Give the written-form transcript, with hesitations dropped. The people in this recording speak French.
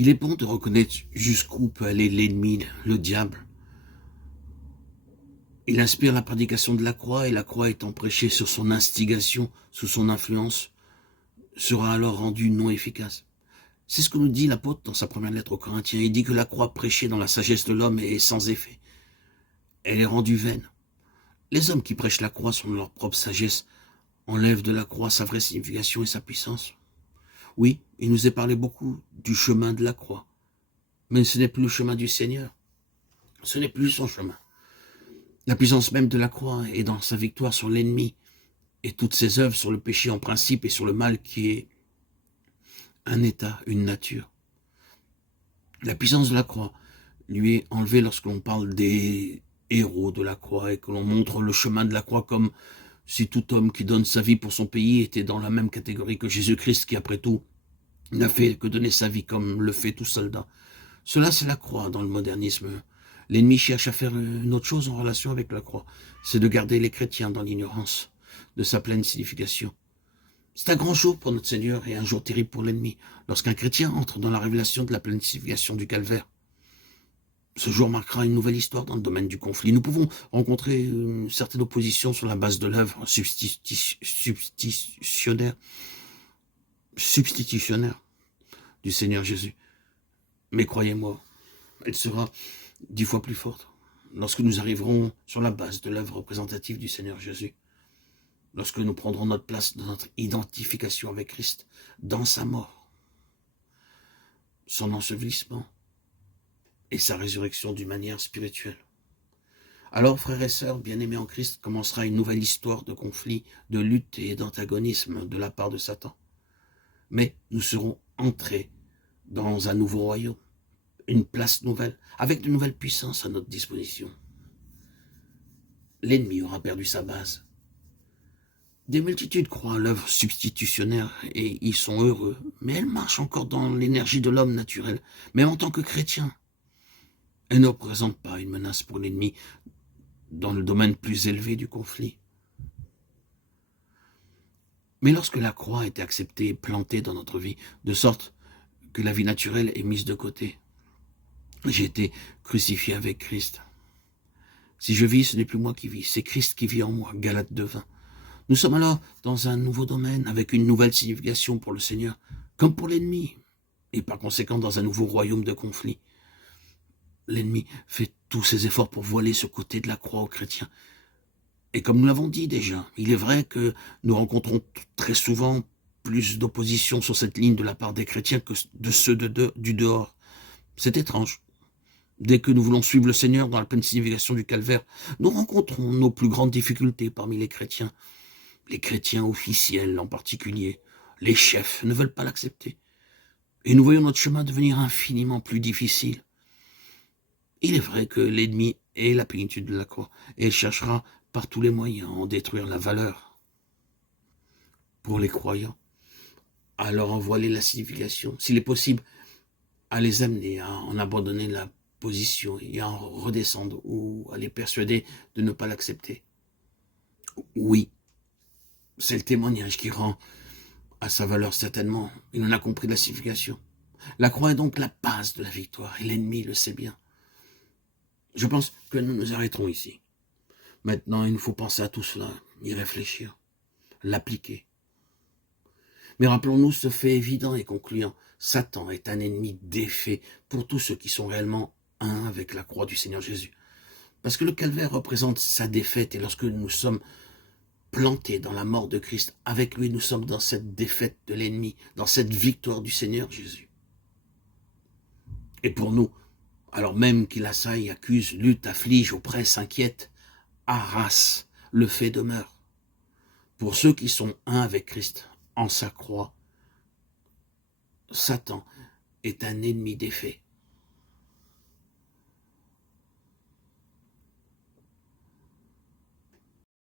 Il est bon de reconnaître jusqu'où peut aller l'ennemi, le diable. Il inspire la prédication de la croix et la croix étant prêchée sur son instigation, sous son influence, sera alors rendue non efficace. C'est ce que nous dit l'apôtre dans sa première lettre aux Corinthiens. Il dit que la croix prêchée dans la sagesse de l'homme est sans effet. Elle est rendue vaine. Les hommes qui prêchent la croix selon leur propre sagesse enlèvent de la croix sa vraie signification et sa puissance. Oui, il nous est parlé beaucoup du chemin de la croix. Mais ce n'est plus le chemin du Seigneur. Ce n'est plus son chemin. La puissance même de la croix est dans sa victoire sur l'ennemi et toutes ses œuvres sur le péché en principe et sur le mal qui est un état, une nature. La puissance de la croix lui est enlevée lorsque l'on parle des héros de la croix et que l'on montre le chemin de la croix comme si tout homme qui donne sa vie pour son pays était dans la même catégorie que Jésus-Christ qui, après tout, n'a fait que donner sa vie comme le fait tout soldat. Cela, c'est la croix dans le modernisme. L'ennemi cherche à faire une autre chose en relation avec la croix. C'est de garder les chrétiens dans l'ignorance de sa pleine signification. C'est un grand jour pour notre Seigneur et un jour terrible pour l'ennemi, lorsqu'un chrétien entre dans la révélation de la pleine signification du calvaire. Ce jour marquera une nouvelle histoire dans le domaine du conflit. Nous pouvons rencontrer une certaine opposition sur la base de l'œuvre substitutionnaire du Seigneur Jésus. Mais croyez-moi, elle sera 10 fois plus forte lorsque nous arriverons sur la base de l'œuvre représentative du Seigneur Jésus. Lorsque nous prendrons notre place dans notre identification avec Christ, dans sa mort, son ensevelissement et sa résurrection d'une manière spirituelle. Alors, frères et sœurs, bien-aimés en Christ, commencera une nouvelle histoire de conflit, de lutte et d'antagonisme de la part de Satan. Mais nous serons entrés dans un nouveau royaume, une place nouvelle, avec de nouvelles puissances à notre disposition. L'ennemi aura perdu sa base. Des multitudes croient à l'œuvre substitutionnaire et ils sont heureux, mais elle marche encore dans l'énergie de l'homme naturel. Mais en tant que chrétien, elle ne représente pas une menace pour l'ennemi dans le domaine plus élevé du conflit. Mais lorsque la croix a été acceptée et plantée dans notre vie, de sorte que la vie naturelle est mise de côté, j'ai été crucifié avec Christ. Si je vis, ce n'est plus moi qui vis, c'est Christ qui vit en moi. Galates 2:20. Nous sommes alors dans un nouveau domaine, avec une nouvelle signification pour le Seigneur, comme pour l'ennemi, et par conséquent dans un nouveau royaume de conflit. L'ennemi fait tous ses efforts pour voiler ce côté de la croix aux chrétiens. Et comme nous l'avons dit déjà, il est vrai que nous rencontrons très souvent plus d'opposition sur cette ligne de la part des chrétiens que de ceux du dehors. C'est étrange. Dès que nous voulons suivre le Seigneur dans la pleine signification du calvaire, nous rencontrons nos plus grandes difficultés parmi les chrétiens. Les chrétiens officiels en particulier, les chefs ne veulent pas l'accepter. Et nous voyons notre chemin devenir infiniment plus difficile. Il est vrai que l'ennemi est la plénitude de la croix, et il cherchera par tous les moyens à en détruire la valeur. Pour les croyants, à leur en voiler la signification, s'il est possible, à les amener à en abandonner la position et à en redescendre ou à les persuader de ne pas l'accepter. Oui, c'est le témoignage qui rend à sa valeur certainement. Il en a compris la signification. La croix est donc la base de la victoire et l'ennemi le sait bien. Je pense que nous nous arrêterons ici. Maintenant, il nous faut penser à tout cela, y réfléchir, l'appliquer. Mais rappelons-nous ce fait évident et concluant. Satan est un ennemi défait pour tous ceux qui sont réellement un avec la croix du Seigneur Jésus. Parce que le calvaire représente sa défaite et lorsque nous sommes plantés dans la mort de Christ, avec lui nous sommes dans cette défaite de l'ennemi, dans cette victoire du Seigneur Jésus. Et pour nous, alors même qu'il assaille, accuse, lutte, afflige, oppresse, inquiète, harasse, le fait demeure. Pour ceux qui sont un avec Christ, en sa croix, Satan est un ennemi défait.